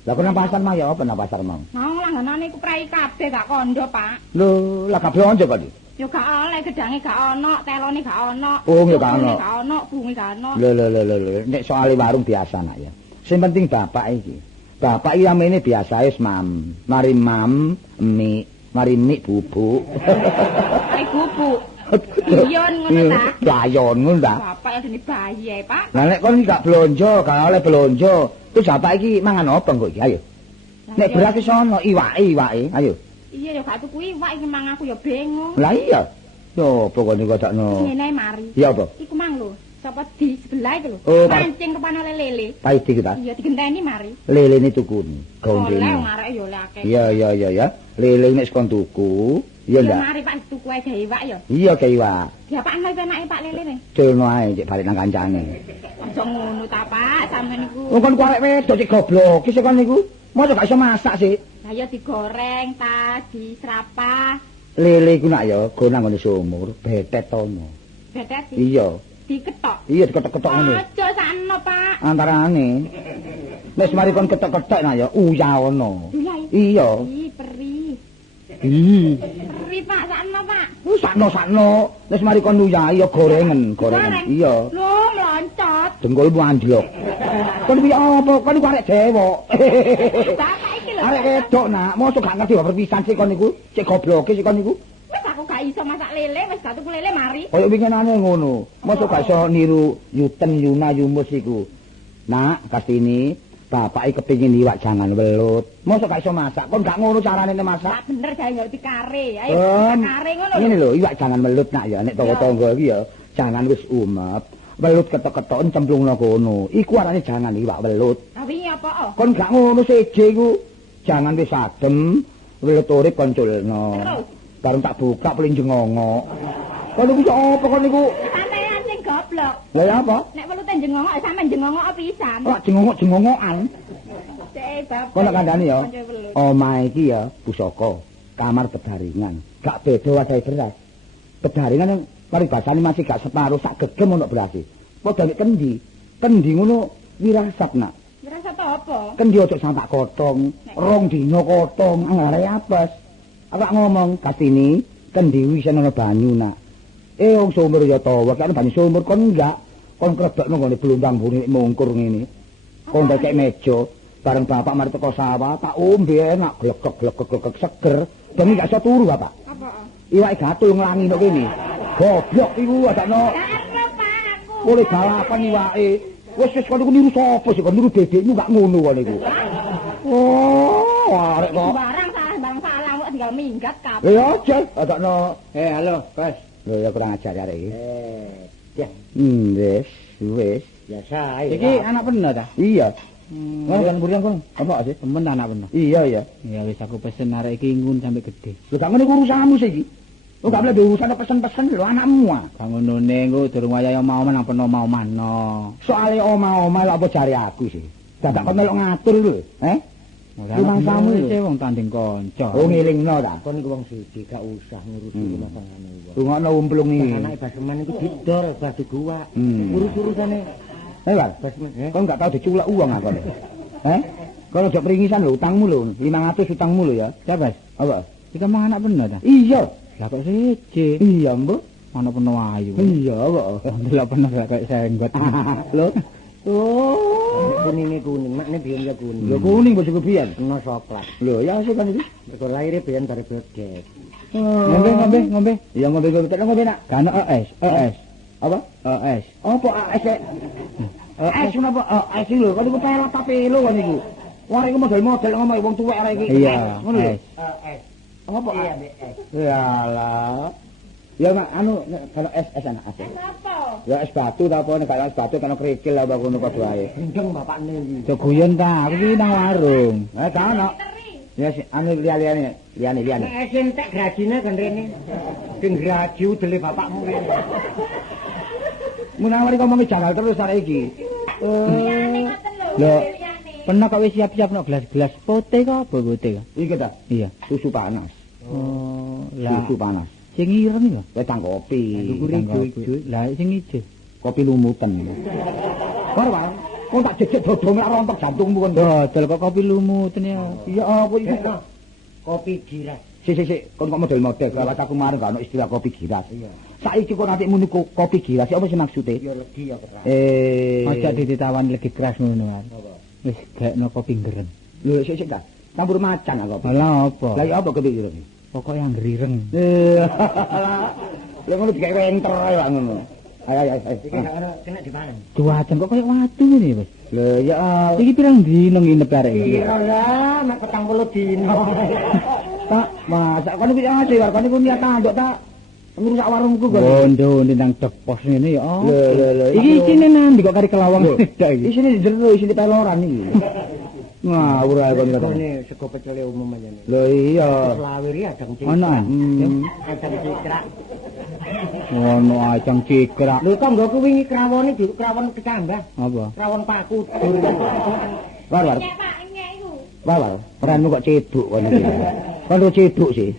Lah kok nang pasar mah ya apa nang pasar mang? Mau langganane ku prai kabeh gak kondo, Pak. Lho, lah kabeh onjo kok. Ya gak oleh gedange gak ono, telone gak ono. Oh, ya gak ono. Gak ono, bungi gak ono. Lho, nek soal warung biasa nak ya. Sing penting bapak iki. Bapak iki amene biasa wis mam. Mari mam, mari mie bubuk. Mari bubuk. Layon ngono ta? Layon ngono ta? Bapak ya dene bayi ae, Pak. Lah nek kon gak blonjo, gak oleh blonjo. Terus bapak iki mangan apa engko iki? Ayo. Nek beras wis ono iwake, ayo. Iya ya gak tuku iwak iki mang aku ya bingung. Lah iya. Yo pokoknya kok dakno. Ngene ae mari. Iya apa? Iku mang lho. Sapa di sebelah itu lho. Oh, pancing kepana lele. Paiti kita. Iya digenteni mari. Lelene tukun. Oleh ngarek ya oleh akeh. Iya. Lele nek kon tuku, iya ndak? Ya mari Pak tuku ae gawe iwak ya. Iya gawe iwak. Diapakno penake Pak lelene? Culno ae cek balik nang kancane. Aja ngono ta Pak, sampeyan niku. Wong kon arek wedok cek goblok, ki kon niku. Mosok gak iso masak sih. Lah ya digoreng ta, diserapah. Lele iku nak ya go nang ngene sumur, betet tono. Betet sih. Iya. Diketok. Iya diketok-ketok ngono. Aja sakno, Pak. Antarane. Wis mari kon ketok-ketok nak ya uyah ono. Iya. Ih, peri. Peri Pak, sakno, Pak. Sakno. Wis mari kon uyah ya gorengen. Iya. Lho, mloncot. Dengkulmu anjlok. Kon piye apa? Kon iku arek dewok. Bapak iki lho. Arek wedok nak, mosok gak ngerti perpisahan sik kon niku. Cek gobloke sik kon niku. Wis aku gak iso masak lele, wis gak tuku lele mari. Kaya winginane ngono. Mosok gak iso niru Yuten Yuna Yumus iku. Nak, Kartini, bapak iki kepengin iwak jangan welut. Mosok gak iso masak. Kon gak ngono carane masak. Lah bener gawe ngerti kare. Ayo kare ngono lho. Ngene lho, iwak jangan welut nak ya. Nek tangga-tangga iki ya, jangan wis umep. Welut ketok-ketoken cemplungno kono. Iku arane jangan iwak welut. Tapi apa? Kon gak ngono seje iku. Jangan wis adem, welut urip kon culno. Terus bareng tak buka paling jengongok. Kon niku apa kon niku? sampeyan sing goblok. Lah ya apa? Nek welute jengongok sampeyan jengongok pisan. Kok jengongok-jengongokan? Cek bapak. Kon nak kandhani ya. Omah iki ya pusaka, kamar bedaringan. Gak beda wae beras. Bedaringan yang paribasane masih gak separuh sak gegem ono berase. Padha nek kendi. Kendi ngono wirasat nak. Wirasat apa? Kendi ojo sampak kotong, rong dina kotong, angare apes. Awak ngomong Kartini, kendi wis ana banyu nak. Wong sumur ya tawa, kan banyu sumur kon enggak. Kon krebekno ngene blumbang buni mungkur ngene. Kon dekek meja, bareng bapak mari teko sawah, tak ombe enak glek-glek seger. Ben gak iso turu bapak. Apa? Iwake gatul nglangi nek kene. Goblok iku adakno. Karo Pak aku. Oleh balapan iwake. Wis kon niku niru sapa sih? Kon niru dedekmu gak ngono kon niku. Oh, arek kok. Barang salah kok tinggal minggat kabeh. Ya aja, adakno. Halo, Bos. Lho ya kurang ajar arek iki. Ya, Wis. biasa. Iki anak penuh ta? Iya. Ngono kan burian kon. Apa sih? Temen anak penuh. Iya. Ya wis aku pesen arek iki ngun sampe gede. Lho gak ngene urusanmu sih iki. Lu gak boleh urusan pesen-pesen lho anakmu. Kang ngonone engko durung wayah mau menang peno mau mano. Soale oma-oma lho apa jare aku sih. Dadak kon melok ngatur lho, Rumangsamu iki wong tanding kanca. Oh ngelingno ta. Kon iku wong siji gak usah ngurusi rumah tanggane wong. Rungokno umplung iki. Anake Basman iku didol batu gua. Urus-urusane. Wal, kon gak tau diculek uang aku. Kalau jok peringisan lho utangmu lho, 500 utangmu lho ya. Siapa? Apa? Iki mah anak bener ta? Iya. Lah kok siji? Iya, Mbok. Ana peno ayu. Iya, kok. Delok peno kayak senggot. Lho. Oh, kuning makne biyen ya kuning. Lho kuning bojoku biyen. Kena coklat. Lho, ya sik kan iki. Mergo laire biyen bare bedet. Ngombe. Iya ngombe nak. Kan es. Apa? Es. Apa es? Es menapa? Es lho, kan iku pelot ta pelo kan iku. Wah iku model-model ngomong wong tuwek arek iki. Iya, ngono lho. Es. Apa? Iya, es. Yalah. Ya mak anu kalau es anak es. Es apa? Ya es batu ta apa nek es batu kan kerikil apa ngono padha ae. Gendeng bapakne iki. Jo guyon ta, aku iki nang warung. Ta ono. Ya anu liyane. Nek es entek grajine kan rene. Sing graji udele bapakmu rene. Munawari ngomong jagal terus arek iki. Lho, pernah kok wis siap-siap no gelas-gelas putih kok apa putih? Iki ta? Iya, susu panas. Oh, lah susu panas. Sing ireng ya? Wedang kopi. Lah sing ijo. Kopi lumutan. Kok wae. Kok tak jejek dodong nek rontok jantungmu kon. Dodol kok kopi lumutan ya. Iya apa iki? Kopi giras. Sik, kon kok model-model kalau aku mareng gak ono istilah kopi giras. Iya. Saiki kok nanti muni kopi giras, apa sih maksudnya? Ya legi ya keras. Aja ditawan legi keras ngono kan. Wis gekno kopi gereng. Lho sik ta. Campur macan aku. Lah apa? Lah apa kopi gereng? Pokok yang gerireng. Lah ngono digawe enter ae kok ngono. Ayo. Iki gak ono kena dipangan. Cuacan kok koyo watu ngene, Mas. Lho ya iki pirang dino nginep arek iki? Iya lah, mek 40 dino. Tak, masak kono iki ade warkane ku niat anduk tak ngrusak warungku kok. Bondo nang depos ngene ya. Lho. Iki isine nandi kok kari kelawang beda iki. Isine jero, isine peloran iki. Ngawur ae kon kata. Ini sego pecele umum aja nih. Lho iya. Selawir ya adang cikrak. Ono. Adang cikrak. Ono acang cikrak. Lho kok nggoku wingi krawone di krawon kecambah. Apa? Krawon paku. War. Nyek Pak, nyek iku. War. Peranmu kok ceduk kon iki. Kon ceduk sih.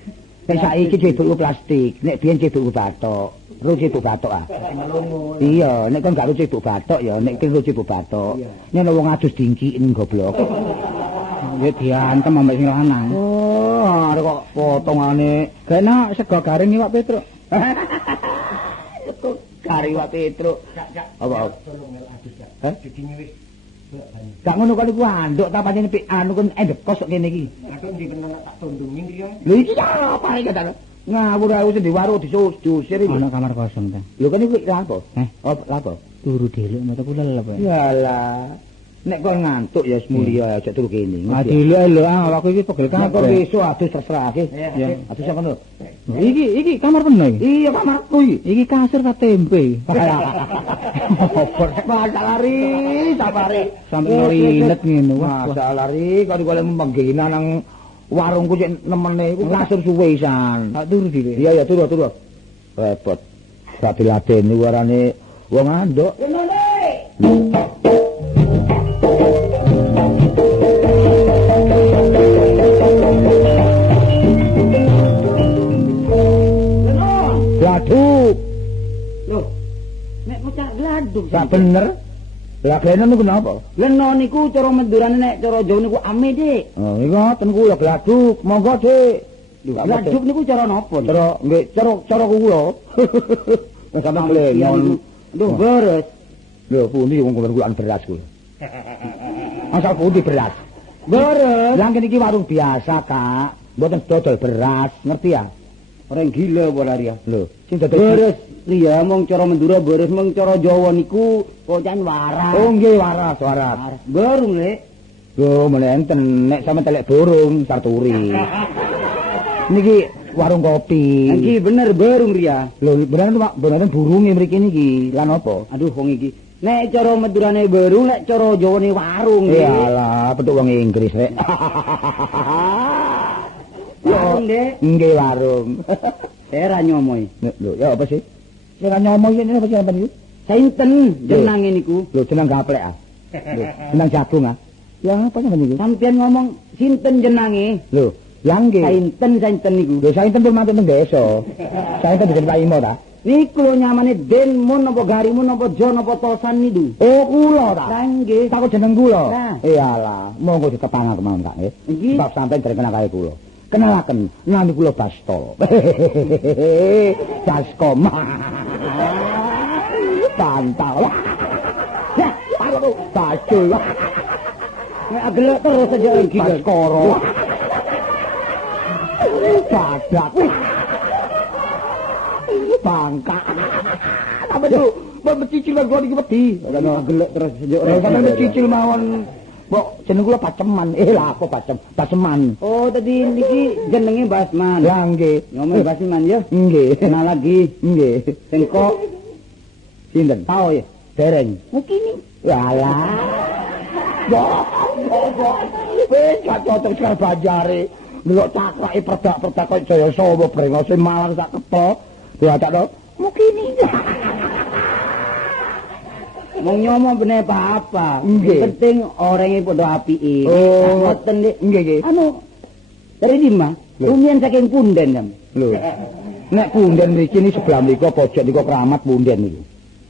Nek saiki ceduk plastik, nek biyen ceduk batok. Ro ceduk batok ah. Iya, nek kon gak ro ceduk batok ya, nek ro ceduk batok. Nek wong adus dingkiin goblok. Ya diantem ambek sing lanang. Oh, arek kok potongane. Kena sego garing iwak Petruk. Sego garing iwak Petruk. Apa? Tolong adus ya. Hah? Didingi wis. Gak ngono kok iku anduk ta pancen anu kon endekos kok kene iki. Aku ndi bener tak tundungi iki ya. Lho iki apa iki kata? Ngawur aku sing di warung disusir iki. Ana kamar kosong ta. Lho kan iku lha apa? Lha apa? Turu dhelok mata kula lha apa? Yalah. Nek kon ngantuk ya mulya aja turu kene. Dhelok lho awakku iki pegel kabeh. Kok besok adus terserah iki. Ya, adus apa lho? Iki kamar penuh iki. Iya kamarku iki. Iki kasur ta tempe. Opor lari sabare. Sampe ngelinet ngene. Masa lari kok golek menggina nang warungku sik nemene iku kasur suwe isan. Tak turu dhewe. Iya turu. Repot. Gak diladeni warane wong anduk. Gladuk. Loh. Nek bocah gladuk. Gak bener. Lah kene niku napa? Leno niku cara mendurane nek cara Jawa niku ame, Dik. Oh, iku ngoten ku ya gladuk. Monggo, Dik. Gladuk niku cara napa? Cara nggih, cara kula. Wis sampe mlenon. Lho, beres. Lho, pundi wong kuwi beras kuwi. Asal pundi beras? Beres. Lah kene iki warung biasa, Kak. Mboten dodol beras, ngerti ya? Orang gila bola dia. Lho, sing dodol beres. Iya, mong cara Madura beres, mong cara Jawa niku kocan waras. Oh nggih, waras. Burung, Lek. Lho, menenten nek sampe telek burung sarturi. Niki warung kopi. Iki bener burung Ria. Lho, beneran burunge mriki niki. Lan apa? Aduh, wong iki. Nek cara Madurane burung, nek cara Jawane warung. Iyalah, petuk wong Inggris, Rek. Warung, Dek. Nggih, warung. Era nyomoy. Lho, ya apa sih? Nek nyomoy ini apa sih sampean iki? Sainten jenenge niku. Lho, jeneng gaplek ah. Lho, jeneng jagung ah. Ya apa niki? Sampeyan ngomong sinten jenenge? Lho, yang nggih. Sainten niku. Lho sainten pun mantuk teng desa. Sainten dijen Pak Imo ta? Niku lho nyamane Denmun apa Garimun apa Jon apa Tosan niku. Oh, kula ta. Lah nggih. Takut jeneng kula. Nah. Iyalah, monggo ditepang kemawon Kak nggih. Nggih. Sebab sampeyan dereng kenal kali kula. Kenalaken, nami kula Basto. Baskom. Pantau. Ya, halo Bacul. Nek agelek terus aja iki. Baskoro. Badak. Bangka. Apa tuh? Mencicil kok iki wedi. Ono agelek terus aja. Ora sampe mencicil mawon. Mbok jeneng kula Paceman. Lah apa Paceman. Oh, tadi niki jenenge Basman. Lah nggih. Ngomong Basman ya. Nggih. Kenal lagi. Nggih. Sing kok Sinten? tau ya. Dereng. Mukini. Walah. Wis cocok sekali bajare. Delok cakrake perdak-perdak kok Jaya Sawa brengose malang sak kepel. Diwacakno mukini. Mong nyomo bener apa-apa. Nggih. Penting orangnya padha apike. Oh, ngoten Dik. nggih nggih. Anu dari Dima, rumiyin saking punden jam. Lho. Nek punden mriki ni sebelah mriko pojok niku keramat punden niku.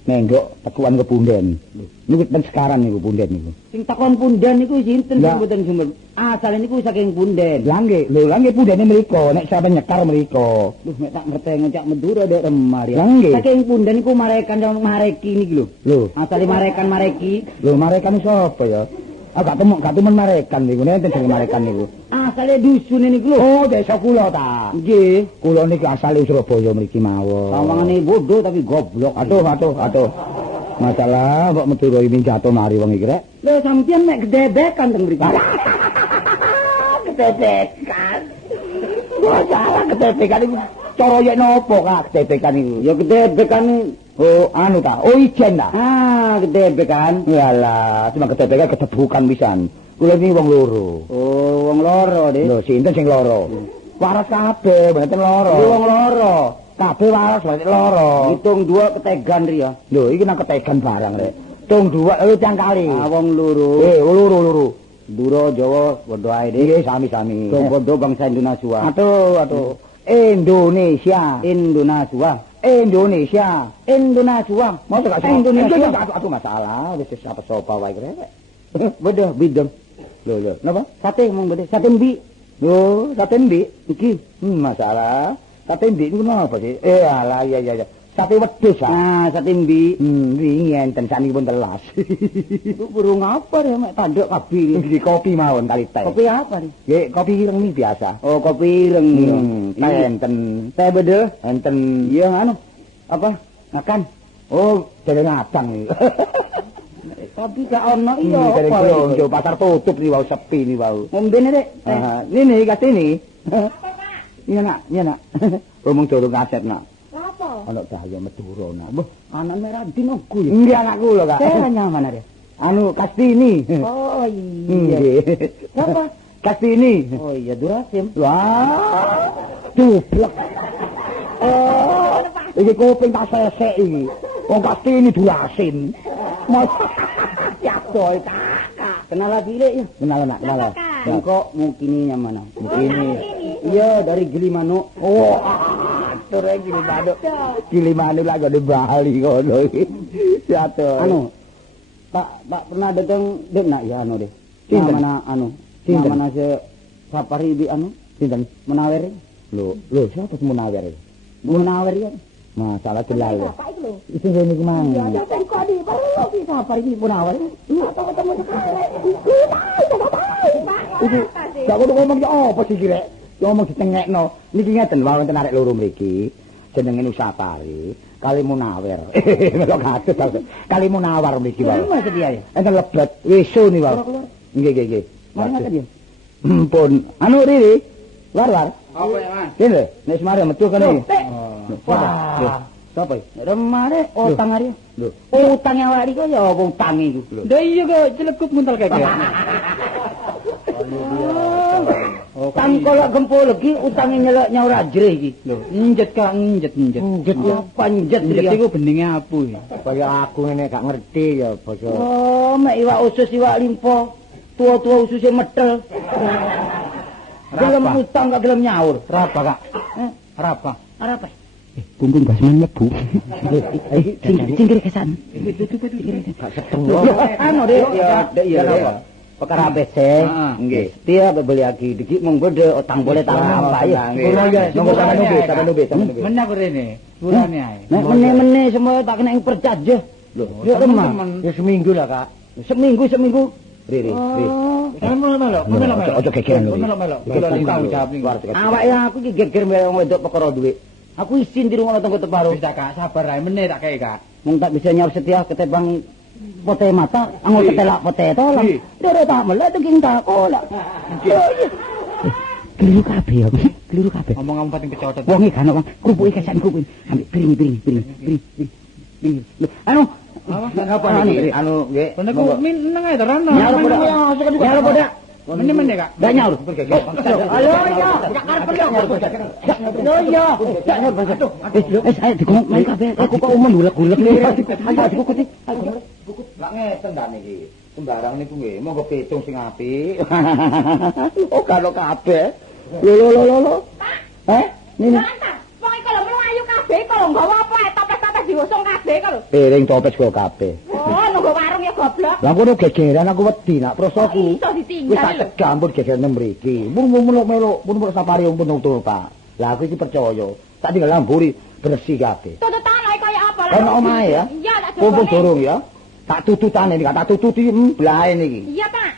Nenggok tekuan ke punden. Niku ten sekarang niku punden niku. Sing takon punden niku sinten Lah. mboten sumber. Asale niku saking punden. Lah nggih, lho lah nggih pundene mriko, nek sampe nyekar mriko. Duh nek tak ngerti ngecak Madura dek remar ya. Lah nggih. Saking punden niku marekan yang mareki niki lho. Lho, Asale marekan mareki. lho marekan sapa ya? Ah gak temen marekan niku, nek enten jeneng marekan niku. Asale dusune niku lho. Oh, desa kula ta. Nggih. Kula niki asale Surabaya mriki mawon. Sawangane bodoh tapi goblok. Aduh. Masalah kok Madura ini jatuh mari wong iki rek. Lho sampeyan nek gedebekan teng mriki. Ketetekan. Masalah ketetekan iku cara yen napa Kak ketetekan iku? Ya gedebekan Oh, anu ta. Oh, ijen ta. gedebekan. Yalah, cuma ketetekan kedebukan pisan. Kula iki wong loro. Oh, wong loro, Dik. Lho, sinten sing loro? Waras kabeh, mboten loro. Iki wong loro. Kabeh waras mboten loro. Hitung dua ketegan riya. Lho, iki nang ketegan barang rek. Tung dua tiang kali. Ah wong loro. Loro. Dura Jawa padha ae, Dik. Nggih, sami-sami. Padha bangsa Indonesia. Aduh. Indonesia. Mau gak sih? Indonesia. Aku masalah, wis apa sopa wae rek. Beda bideng. Lho, napa? Sate mong bede. Sate mbi. Yo, sate mbi. Iki. Masalah. Sate mbi niku napa sih? Alah, iya. Sate wedhus ah. Nah, sate mbi. Wingi enten sanipun telas. Burung apa ya mek tanduk kabeh. Di kopi mawon kali teh. Kopi apa nih? Nggih, kopi ireng iki biasa. Oh, kopi ireng. Teh enten. Teh bede. Enten. Iya anu. Apa? Makan. Oh, dereng abang iki. Kopi gak ono iya Dereng apa. blonjo, pasar tutup iki wau sepi iki wau. Ngombene, Dik. Nini kasini. Iya nak. Ngomong durung kaset nak. Apa? Ana cahya Madura nak. Wah, anak merah dinoku ya. Nggih anakku lho Kak. Saya nyaman ada. Anu Kastini. Oh iya. Nggih. Siapa? Kastini. Oh iya Durasim. Wah. Dublek. Oh. Iki kuping tak sesek iki. Wong Kastini Durasin. Mas. Ya boy kakak. Kenal lagi Lek ya. Kenal nak, kenal. Engkau mungkininya mana? Ini. Iya dari Gilimanuk. Oh, atur ae Gilimanuk lagi di Bali ngono iki. Siatur. Anu. Pak pernah datang Dek nak ya anu deh. Sinten? Mana anu? Sinten? Mana se Sapari di anu? Sinten? Menawer. Lho, siapa sing Munawir? Menawer ya. Masalah jelal ya. Bapak itu lho. Itu ngene iki mang. Ya sampean kok di perlu ki Sapari di Punawar. Lu atau ketemu sekali. Itu gak kudu ngomong ya apa sih rek? Ngomong ditengekno. Niki ngeten wae wonten arek loro mriki. Jenenge Nusapari, kali Munawir. Kok kados. Kali Munawar mriki wae. Maksud dia ya? Enten lebet, weso ni wae. Nggih. Mana ngaten ya? Pun. Anu Riri. War. Apa ya, Mas? Kene, nek semare metu kene. Wah. Sapa? Remare utang ari. Lho. Utang yang wali kok ya apa utang iku. Lah iya kok celekup muntal keke. Utang kolok gempol lagi utange nyelok nyaur ajrih iki. Lho, njet Kak, njet. Njet ya panjet Njet ya. iku beninge apu. Kaya aku ngene gak ngerti ya basa. Oh, mek iwak usus iwak limpo. tua-tua ususnya medel. Gelem utang gak gelem nyaur. Rapa, Kak? Rapa? Apa? Kumpul basman lebu. Cingkir kesan. Gak seteng. Anu deh, ya. Perkara ABC. Nggih. Dia beli lagi dikit mong gede otang boleh apa ya. Nunggu sama nube. Meneh rene. Burane ae. Nek meneh semua tak kena yang percaja. Loh, ya remah. Ya seminggu lah, Kak. Seminggu. Ri. Melok. Ojo gegeran lho. Melok. Iki lho tanggung jawab ning. Awak ya aku iki geger wong wedok perkara duit. Aku isin di rumah tangga teparo. Wis Kak, sabar ae meneh tak kei, Kak. Mung tak bisa nyaur setia ketebang pote mata, anggo ketelak pote tolong. Doro tak melek king tak kolak. Keliru kabeh aku. Ngomong pating pecotot. Wong iki kan wong krupuke kesan kuwi. Ambek piring. Anu, Apa iki? Anu nggih. Kene ku meneng ae to Rano. Nyaur poda. Meneh Kak. Gak nyaur. Ayo ya, gak karep nyaur. Yo yo, gak nyaur. Ayo dikongkon main kabeh. Aku kok mendulek-gulek nih. Ayo dikukuti. Lak ngeten ta niki. Sembarang niku nggih, monggo pitung sing apik. Oh kalau kabeh. Lo. Ini. Wong iki lho mlayu kabeh kalau nggawa apa topes-topes diusung kabeh kalau. Piring topes go kabeh. Oh, nunggu warung ya goblok. Lah kono gegeran aku wedi nak prosoku. Iso Wis ditinggal tak lho. cegah ampun gegeran mriki. Mun melok safari pun nutul Pak. Lah aku iki percaya. Tak tinggal lamburi bersih kabeh. Tututan ae kaya apa lah. Ono omahe ya. Iya, tak Kumpul jogone. dorong ya. Tak tututane iki, tak tututi blae niki. Iya, Pak.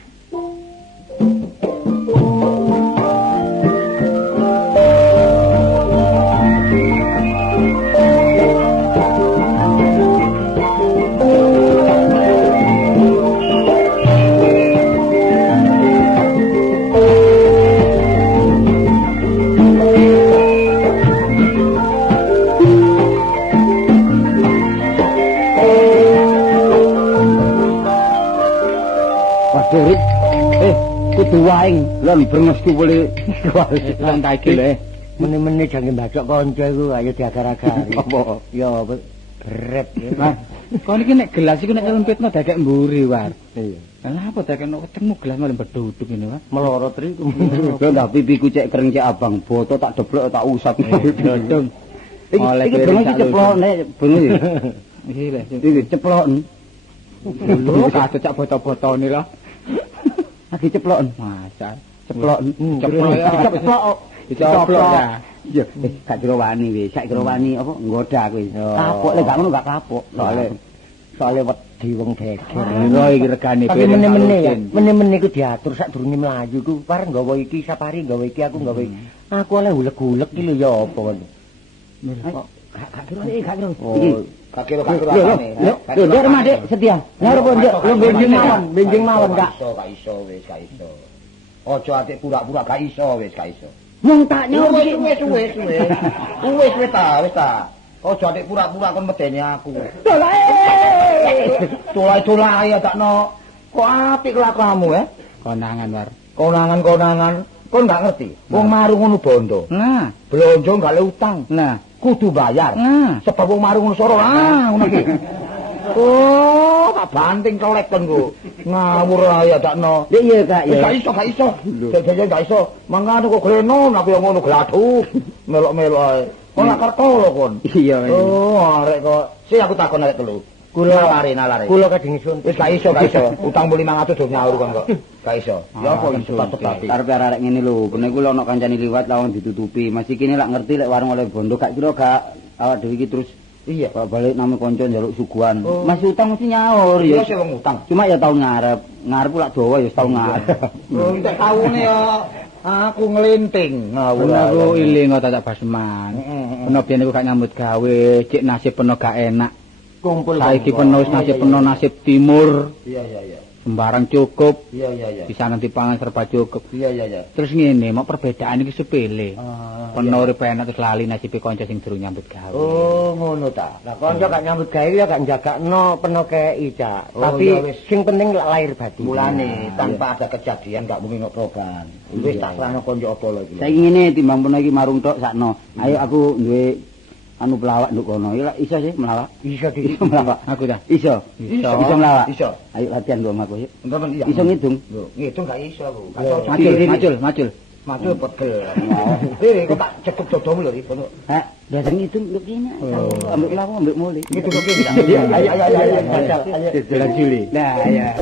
Waduh, kudu waing lan brengesku boleh Lan ta iki lho. Meneh-meneh jange mbacok kanca iku ayo diagar-agari. Apa? Ya beret. Mas, kok niki nek gelas iku nek nyelempitno dakek mburi, War. Iya. Lah apa dakekno ketemu gelas malah beduduk ngene, War. Melorot ri. Lho ndak pipiku cek kering cek abang, boto tak deblok tak usap. Dodong. Iki brenges iki ceplok nek brenges. Iki lho. Iki ceplok. Lho kadut cak botol-botone lho. Lagi ceplok. Masa Ceplok. Ceplok. Dicoplok ya. Iya, gak kira wani wis, sak kira wani apa nggoda aku wis. Kapok lek gak ngono gak kapok. Soale wedi wong geger. Lho iki regane Tapi meneh-meneh ya, meneh-meneh iku diatur sak durunge mlayu ku. Pareng nggawa iki sapari, nggawa iki aku nggawa iki. Aku oleh hulek-hulek iki lho ya apa ngono. Gak kira. Oh, Gak kira Lho, ndek remah Dik, setia. Nyaur apa ndek? lu benjing mawon, Kak. Gak iso wis. Ojo atik pura-pura gak iso wis. Wong tak nyaur iki. Wis ta. Ojo atik pura-pura kon medeni aku. Dolai-dolai ya takno. Kok apik kelakuanmu ya? konangan, War. Konangan. Kon gak ngerti. Wong marung ngono bondo. Nah, Blonjo gak le utang. nah. Kudu bayar. Nah. Sebab wong marung ngono soro. Ngono ki. Oh, tak banting kolek kon ku. Ngawur ae takno. Ya iya Kak, ya. Gak iso. Dadi gak iso. Mangane kok gleno aku yo ngono gladhu. Melok-melok ae. Kon lak kerto lho kon. Iya. Oh, arek kok. Aku takon arek telu. Nalare. Kula kadang isun. Wis gak iso. Utang 500 do nyaur kon kok. Gak iso. Ya apa iso tepat. Karepe arek ngene lho, kene ku lho ana kancane liwat lawang ditutupi. Masih kene lak ngerti lek warung oleh bondo gak kira gak awak dhewe iki terus iya balik nang kanca njaluk suguhan. Masih utang mesti nyaur ya ya. sing wong utang. Cuma ya tau ngarep lak dawa ya tau ngarep. Oh, entek taune ya aku nglinting. Ngawur Aku iling kok tak basman. Peno biyen iku gak nyambut gawe, cek nasib peno gak enak. Kumpul. Saiki peno nasib peno nasib timur. Iya. Sembarang cukup. Iya. Bisa nanti pangan serba cukup. Iya. Terus ngene, mau perbedaan iki sepele. Peno urip enak terus lali nasibe kanca sing durung nyambut gawe. Oh, ngono ta. Lah kanca gak nyambut gawe ya gak njagakno peno kei, Cak. Oh, Tapi ya wis. sing penting lak lahir batin. Mulane tanpa ada kejadian gak mungkin ngoproban. Wis tak serahno kanca apa lho iki. Saiki ngene timbang peno iki marung tok sakno. Ayo aku duwe anu pelawak nduk kono. Ya iso sih melawak. Iso Iso melawak. Aku dah. Iso. Iso melawak. Iso. Ayo latihan gua sama aku yuk. Entar iya. Iso ngitung. Lho, ngitung gak iso aku. Macul. Macul pegel. Kok tak cekuk dodomu lho iki. Biasa ngitung nduk kene. Ambek pelawak ambek muli. Ngitung kene. Ayo. Ayo. Juli. Nah, ya.